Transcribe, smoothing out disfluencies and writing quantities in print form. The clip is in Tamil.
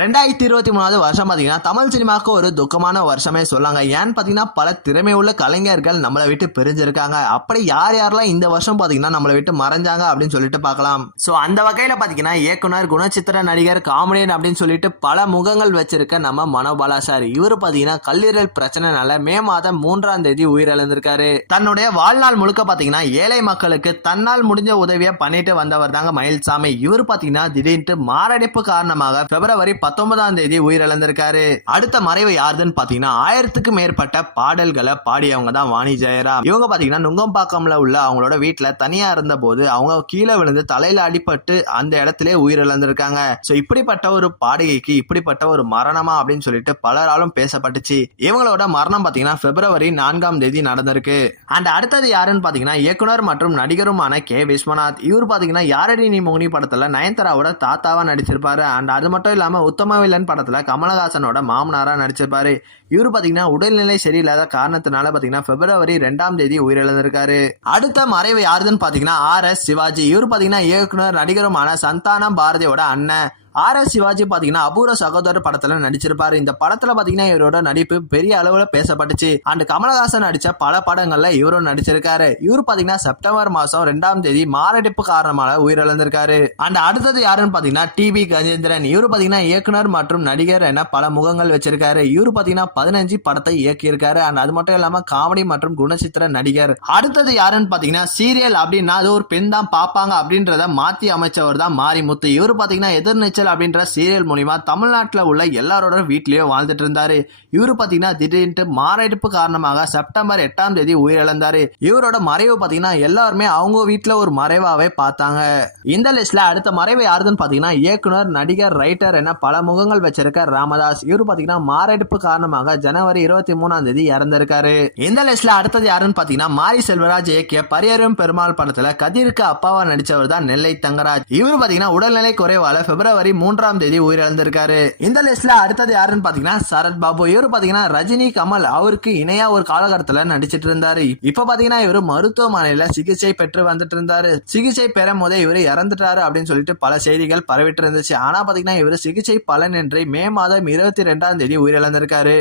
2023 வருஷம் பாத்தீங்கன்னா தமிழ் சினிமாவுக்கு ஒரு துக்கமான வருஷமே சொல்லாங்க. ஏன்னு பாத்தீங்கன்னா பல திறமை உள்ள கலைஞர்கள் நம்மளை விட்டு பிரிஞ்சிருக்காங்க. அப்படி யார் யாரெல்லாம் இந்த வருஷம் பாத்தீங்கன்னா நம்மளை விட்டு மறைஞ்சாங்க அப்படின்னு சொல்லிட்டு பார்க்கலாம். சோ அந்த வகையில பாத்தீங்கன்னா இயக்குனர், குணச்சித்திர நடிகர், காமெடியன் அப்படின்னு சொல்லிட்டு பல முகங்கள் வச்சிருக்க நம்ம மனோபாலா சார், இவரு பாத்தீங்கன்னா கல்லீரல் பிரச்சனைனால மே மாதம் 3ஆம் தேதி உயிரிழந்திருக்காரு. தன்னுடைய வாழ்நாள் முழுக்க பாத்தீங்கன்னா ஏழை மக்களுக்கு தன்னால் முடிஞ்ச உதவியை பண்ணிட்டு வந்தவர் தாங்க மயில்சாமி. இவர் பாத்தீங்கன்னா திடீர்னு மாரடைப்பு காரணமாக பிப்ரவரி 19ஆம் தேதி உயிரிழந்திருக்காரு. அடுத்த மறைவு யாருன்னு பாத்தீங்கன்னா 1000க்கும் மேற்பட்ட பாடல்களை பாடியவங்க தான் வாணி ஜெயராம். இவங்க பாத்தீங்கன்னா நுங்கம்பாக்கம்ல உள்ள அவங்களோட வீட்டுல தனியா இருந்த போது அவங்க கீழே விழுந்து தலையில அடிபட்டு அந்த இடத்திலே உயிரிழந்திருக்காங்க. சோ இப்படிப்பட்ட ஒரு பாடகைக்கு இப்படிப்பட்ட ஒரு மரணமா அப்படின்னு சொல்லிட்டு பலராலும் பேசப்பட்டுச்சு. இவங்களோட மரணம் பாத்தீங்கன்னா பிப்ரவரி 4ஆம் தேதி நடந்திருக்கு. அண்ட் அடுத்தது யாருன்னு பாத்தீங்கன்னா இயக்குனர் மற்றும் நடிகருமான கே விஸ்வநாத். இவர் பாத்தீங்கன்னா யாரடி நீ மோகினி படத்துல நயன்தாராவோட தாத்தாவா நடிச்சிருப்பாரு. அண்ட் அது மட்டும் இல்லாம உத்தம வில்லன் படத்துல கமலஹாசனோட மாமனாரா நடிச்சிருப்பாரு. இவரு பாத்தீங்கன்னா உடல்நிலை சரியில்லாத காரணத்தினால பாத்தீங்கன்னா பிப்ரவரி 2ஆம் தேதி உயிரிழந்திருக்காரு. அடுத்த மறைவு யாருன்னு பாத்தீங்கன்னா RS சிவாஜி. இவரு பாத்தீங்கன்னா இயக்குனர், நடிகருமான சந்தானம் பாரதியோட அண்ணன். RS சிவாஜி பாத்தீங்கன்னா அபூர்வ சகோதரர் படத்துல நடிச்சிருப்பாரு. இந்த படத்துல பாத்தீங்கன்னா இவரோட நடிப்பு பெரிய அளவுல பேசப்பட்டுச்சு. அண்ட் கமலஹாசன் நடிச்ச பல படங்கள்ல இவரும் நடிச்சிருக்காரு. இவரு பாத்தீங்கன்னா செப்டம்பர் மாசம் 2ஆம் தேதி மாரடைப்பு காரணமாக உயிரிழந்திருக்காரு. அண்ட் அடுத்தது யாருன்னு பாத்தீங்கன்னா TB கஜேந்திரன். இவரு பாத்தீங்கன்னா இயக்குனர் மற்றும் நடிகர் என பல முகங்கள் வச்சிருக்காரு. இவரு பாத்தீங்கன்னா 15 படத்தை இயக்கியிருக்காரு. அண்ட் அது மட்டும் இல்லாம காமெடி மற்றும் குணச்சித்திர நடிகர். அடுத்தது யாருன்னு பாத்தீங்கன்னா சீரியல் அப்படின்னா அது ஒரு பெண் தான் பாப்பாங்க அப்படின்றத மாத்தி அமைச்சவர் தான் மாரிமுத்து. இவரு பாத்தீங்கன்னா எதிர்நீச்சல் அப்படின்ற சீரியல் மூலமா தமிழ்நாட்டில் உள்ள எல்லாரோட வீட்லயும் வாழ்ந்துட்டு இருந்தாரு. இவரு பாத்தீங்கன்னா திடீர்னு மாரடைப்பு காரணமாக செப்டம்பர் 8ஆம் தேதி உயிரிழந்தாரு. இவரோட மறைவு பாத்தீங்கன்னா எல்லாருமே அவங்க வீட்டுல ஒரு மறைவாவே பார்த்தாங்க. இந்த லிஸ்ட்ல அடுத்த மறைவு யாருன்னு பாத்தீங்கன்னா இயக்குனர், நடிகர், ரைட்டர் என பல முகங்கள் வச்சிருக்க ராமதாஸ். இவரு பாத்தீங்கன்னா மாரடைப்பு காரணமாக ஜனவரி 23ஆம் தேதி இறந்திருக்காரு. இந்த லிஸ்ட்ல அடுத்தது யாருன்னு பாத்தீங்கன்னா மாரி செல்வராஜ் இயக்கிய பரியரும் பெருமாள் படத்துல கதிருக்கு அப்பாவா நடிச்சவர் தான் நெல்லை தங்கராஜ். இவரு பாத்தீங்கன்னா உடல்நிலை குறைவால பிப்ரவரி 3ஆம் தேதி உயிரிழந்திருக்காரு. இந்த லிஸ்ட்ல அடுத்தது யாருன்னு பாத்தீங்கன்னா சரத் பாபு. இவரு பாத்தீங்கன்னா ரஜினி, கமல் அவருக்கு இணையா ஒரு காலகட்டத்துல நடிச்சிட்டு இருந்தாரு. இப்ப பாத்தீங்கன்னா இவரு மருத்துவமனையில சிகிச்சை பெற்று வந்துட்டு இருந்தாரு. சிகிச்சை பெறும் போதே இவரு இறந்துட்டாரு அப்படின்னு சொல்லிட்டு பல செய்திகள் பரவிட்டு இருந்துச்சு. ஆனா பாத்தீங்கன்னா இவரு சிகிச்சை பலனின்றி மே மாதம் 22ஆம் தேதி உயிரிழந்திருக்காரு.